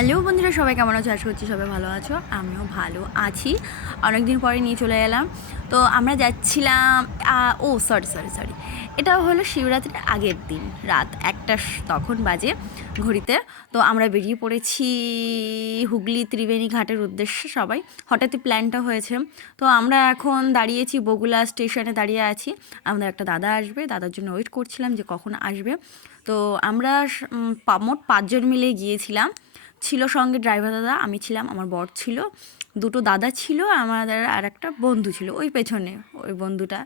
Hello বন্ধুরা, সবাই কেমন আছো? আশা করছি সবাই ভালো আছো। আমিও ভালো আছি। অনেকদিন পরে নিয়ে চলে এলাম। তো আমরা যাচ্ছিলাম ও সরি সরি সরি এটা হলো শিবরাত্রির আগের দিন, রাত একটা তখন বাজে ঘড়িতে। তো আমরা বেরিয়ে পড়েছি হুগলি ত্রিবেণী ঘাটের উদ্দেশ্যে সবাই। হঠাৎই প্ল্যানটা হয়েছে। তো আমরা এখন দাঁড়িয়েছি, বগুলা স্টেশনে দাঁড়িয়ে আছি। আমাদের একটা দাদা আসবে। দাদার জন্য ওয়েট করছিলাম যে কখন আসবে। তো আমরা মোট পাঁচজন মিলে গিয়েছিলাম। ছিল সঙ্গে ড্রাইভার দাদা আমি ছিলাম আমার বর ছিল। দুটো দাদা ছিল আমাদের আর একটা বন্ধু ছিল। ওই পেছনে ওই বন্ধুটা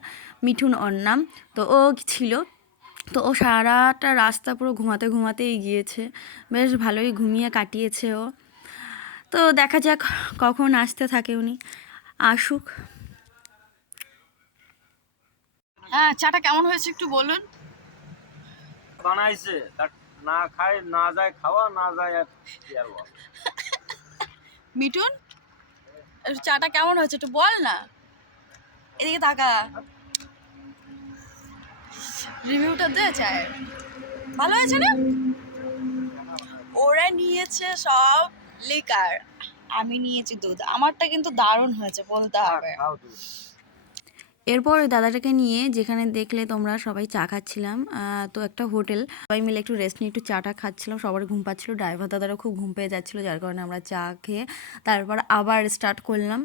মিঠুন ওর নাম। তো ও ছিল। তো ও সারাটা রাস্তা পুরো ঘুমাতে ঘুমাতেই গিয়েছে বেশ ভালোই ঘুমিয়ে কাটিয়েছে ও। তো দেখা যাক কখন আসতে থাকে উনি। আসুক। হ্যাঁ চাটা কেমন হয়েছে একটু বলুন। বানাইছে তা না খায় না যায় খাওয়া না যায় আর। মিঠুন চাটা কেমন হয়েছে একটু বল না। এদিকে তাকা। রিভিউটা দে চায়ের ভালো হয়েছে না? ওরা নিয়েছে সব লিকার আমি নিয়েছি দুধ। আমারটা কিন্তু দারুণ হয়েছে বলতে হবে। এরপর ওই দাদাটাকে নিয়ে যেখানে দেখলে তোমরা সবাই চা খাচ্ছিলাম তো একটা হোটেল। সবাই মিলে একটু রেস্ট নিয়ে একটু চাটা খাচ্ছিলাম। সবার ঘুম পাচ্ছিলো। ড্রাইভার দাদারা খুব ঘুম পেয়ে যাচ্ছিল, যার কারণে আমরা চা খেয়ে তারপর আবার স্টার্ট করলাম।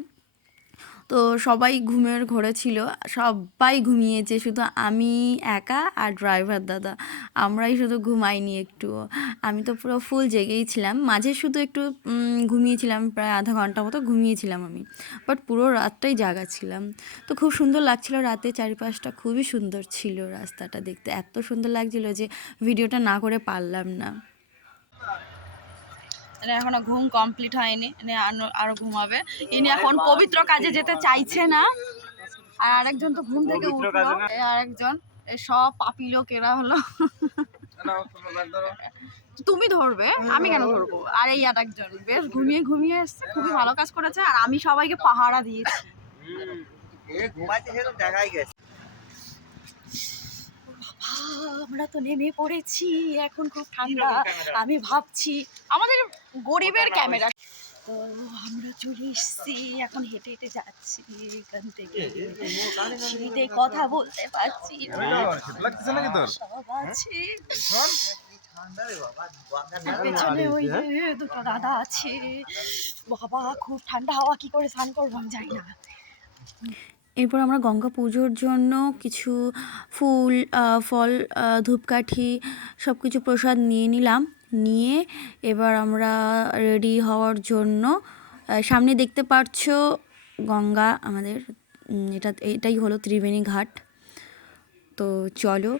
তো সবাই ঘুমের ঘরে ছিল, সবাই ঘুমিয়েছে, শুধু আমি একা আর ড্রাইভার দাদা। আমরাই শুধু ঘুমাইনি একটু আমি তো পুরো ফুল জেগেই ছিলাম। মাঝে শুধু একটু ঘুমিয়েছিলাম, প্রায় আধা ঘণ্টা মতো ঘুমিয়েছিলাম আমি। বাট পুরো রাতটাই জাগা ছিলাম। তো খুব সুন্দর লাগছিল রাতে, চারিপাশটা খুবই সুন্দর ছিল রাস্তাটা দেখতে। এত সুন্দর লাগছিল যে ভিডিওটা না করে পারলাম না। মানে এখনও ঘুম কমপ্লিট হয়নি আরও ঘুমাবে। ইনি এখন পবিত্র কাজে যেতে চাইছে না। আর আরেকজন তো ঘুম থেকে উঠল। কাজে আরেকজন সব পাপি লোক এরা হলো তুমি ধরবে আমি কেন ধরবো? আর এই আরেকজন বেশ ঘুমিয়ে ঘুমিয়ে এসছে খুবই ভালো কাজ করেছে আর আমি সবাইকে পাহারা দিয়েছি। আমরা তো নেমে পড়েছি এখন খুব ঠান্ডা। আমি ভাবছি আমাদের গরিবের ক্যামেরা। তো আমরা চলে এসেছি। এখন হেঁটে হেঁটে যাচ্ছি এখান থেকে। শীতে কথা বলতে পারছি সব আছে। পেছনে ওই যে দুটো দাদা আছে। বাবা খুব ঠান্ডা হাওয়া কি করে স্নান করব আমি জানি না। এরপর আমরা গঙ্গা পুজোর জন্য কিছু ফুল ফল ধূপকাঠি সব কিছু প্রসাদ নিয়ে নিলাম। নিয়ে এবার আমরা রেডি হওয়ার জন্য সামনে দেখতে পাচ্ছ গঙ্গা আমাদের এটা, এটাই হলো ত্রিবেণী ঘাট। তো চলো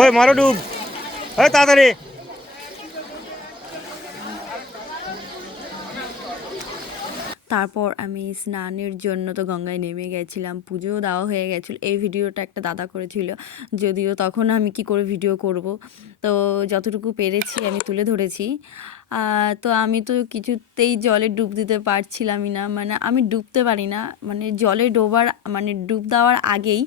ওই মারো ডুব। ওই তাড়াতাড়ি। তারপর আমি স্নানের জন্য তো গঙ্গায় নেমে গেছিলাম, পুজোও দেওয়া হয়ে গেছিল। এই ভিডিওটা একটা দাদা করেছিল, যদিও তখন আমি কি করে ভিডিও করব? তো যতটুকু পেরেছি আমি তুলে ধরেছি। তো আমি তো কিছুতেই জলে ডুব দিতে পারছিলামই না মানে আমি ডুবতে পারি না মানে জলে ডোবার মানে ডুব দেওয়ার আগেই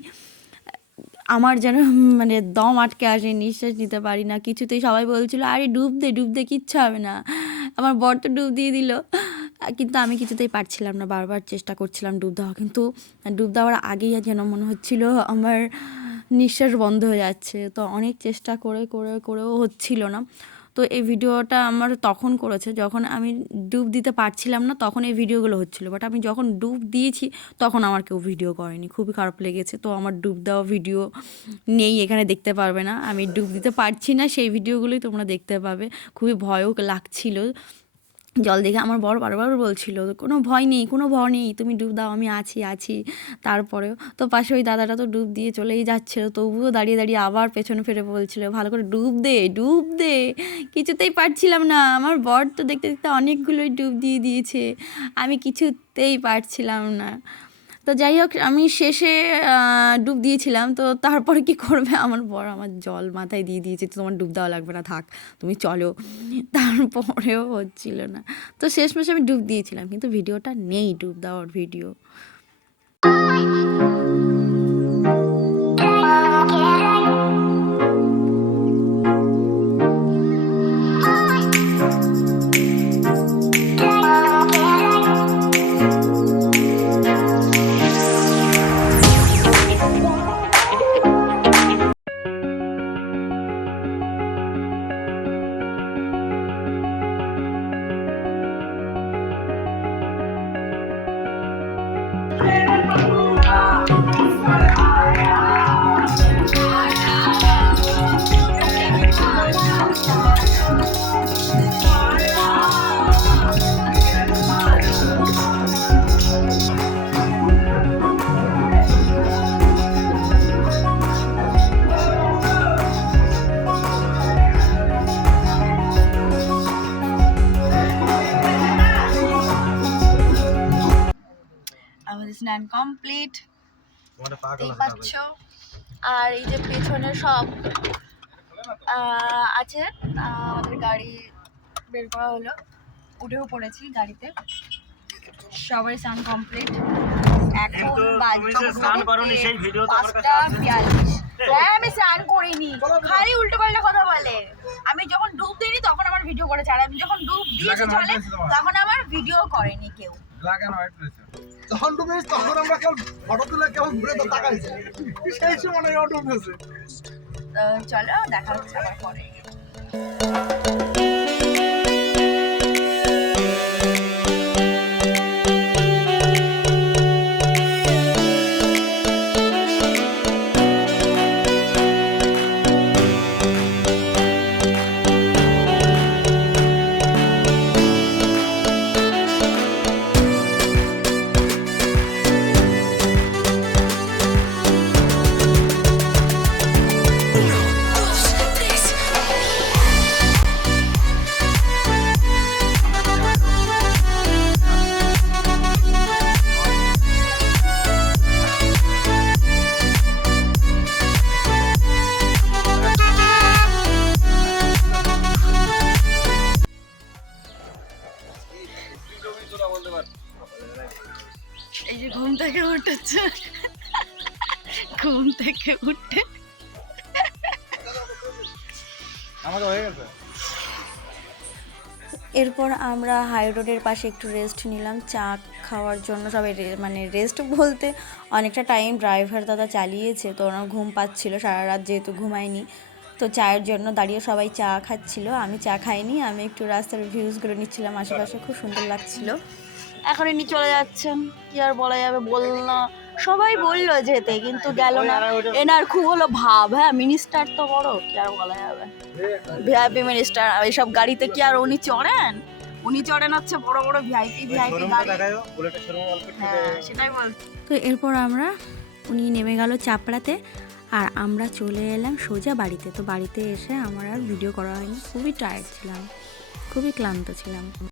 আমার যেন মানে দম আটকে আসে, নিঃশ্বাস নিতে পারি না। কিছুতেই সবাই বলছিল, আরে ডুব দে ডুব দে, কিচ্ছু হবে না। আমার বর তো ডুব দিয়ে দিল। কিন্তু আমি কিছুতেই পারছিলাম না, বারবার চেষ্টা করছিলাম ডুব দেওয়া। কিন্তু ডুব দেওয়ার আগেই যেন মনে হচ্ছিল আমার নিঃশ্বাস বন্ধ হয়ে যাচ্ছে। তো অনেক চেষ্টা করে করে, করেও হচ্ছিল না। তো এই ভিডিওটা আমার তখন করেছে, যখন আমি ডুব দিতে পারছিলাম না, তখন এই ভিডিওগুলো হচ্ছিল। বাট আমি যখন ডুব দিয়েছি, তখন আমার কেউ ভিডিও করেনি। খুবই খারাপ লেগেছে। তো আমার ডুব দেওয়া ভিডিও নেই, এখানে দেখতে পারবে না। আমি ডুব দিতে পারছি না, সেই ভিডিওগুলোই তোমরা দেখতে পাবে। খুবই ভয়ও লাগছিল। জল দেখে আমার বড় বারবার বলছিল, কোনো ভয় নেই, কোনো ভয় নেই, তুমি ডুব দাও, আমি আছি আছি। তারপরেও তো পাশে ওই দাদাটা তো ডুব দিয়ে চলেই যাচ্ছিল, তবুও দাঁড়িয়ে দাঁড়িয়ে আবার পেছনে ফেরে বলছিল, ভালো করে ডুব দে ডুব দে। কিছুতেই পারছিলাম না, আমার বর তো দেখতে দেখতে অনেকগুলোই ডুব দিয়ে দিয়েছে, আমি কিছুতেই পারছিলাম না। তো যাই হোক, আমি শেষে ডুব দিয়েছিলাম। তো তারপরে কি করবে? আমার বর আমার জল মাথায় দিয়ে দিয়েছে, তো তোমার ডুব দেওয়া লাগবে না, থাক, তুমি চলো। তারপরেও হচ্ছিল না। তো শেষমেশ আমি ডুব দিয়েছিলাম, কিন্তু ভিডিওটা নেই, ডুব দেওয়ার ভিডিও। কমপ্লিট পাচ্ছ? আর এই যে পেছনে সব আছে আমাদের গাড়ি বের করা হলো। উঠেও পড়েছি গাড়িতে। সবারই স্নান কমপ্লিট এখন পাঁচটা বিয়াল্লিশ। হ্যাঁ। আমি স্নান করিনি। খালি উল্টো পাল্টা কথা বলে। আমি যখন ডুব দিইনি তখন আমার ভিডিও করেছে। আর আমি যখন ডুব দিয়েছি জলে তখন আমার ভিডিও করেনি কেউ। যখন ডুবিস তখন আমরা কেবল ফটো তুলে কেবল ঘুরে তাকাইছি সেই সময় ডুবেছে? চলো, দেখা হচ্ছে আবার পরে। উঠেছে। ঘুম থেকে উঠে। আমাদের হয়ে গেছে। এরপর আমরা হাই রোডের পাশে একটু রেস্ট নিলাম। চা খাওয়ার জন্য সবাই রে- মানে রেস্ট বলতে অনেকটা টাইম ড্রাইভার দাদা চালিয়েছে তো ওনার ঘুম পাচ্ছিল সারা রাত যেহেতু ঘুমায়নি। তো চায়ের জন্য দাঁড়িয়ে সবাই চা খাচ্ছিল। আমি চা খাইনি আমি একটু রাস্তার ভিউজগুলো নিচ্ছিলাম আশেপাশে খুব সুন্দর লাগছিল। এখন ইনি চলে যাচ্ছেন কি আর বলা যাবে বলল সবাই বলল যেতে কিন্তু গেল না। এনার খুব হলো ভাব হ্যাঁ মিনিস্টার তো বড় কি আর বলা যাবে। ভিআইপি মিনিস্টার এইসব গাড়িতে কি আর উনি চড়েন? উনি চড়েন হচ্ছে বড় বড় ভিআইপি ভিআইপি গাড়ি। হ্যাঁ সেটাই বলছি তো এরপর আমরা উনি নেমে গেল চাপড়াতে আর আমরা চলে এলাম সোজা বাড়িতে। তো বাড়িতে এসে আমার আর ভিডিও করা হয়নি খুবই টায়ার্ড ছিলাম খুবই ক্লান্ত ছিলাম।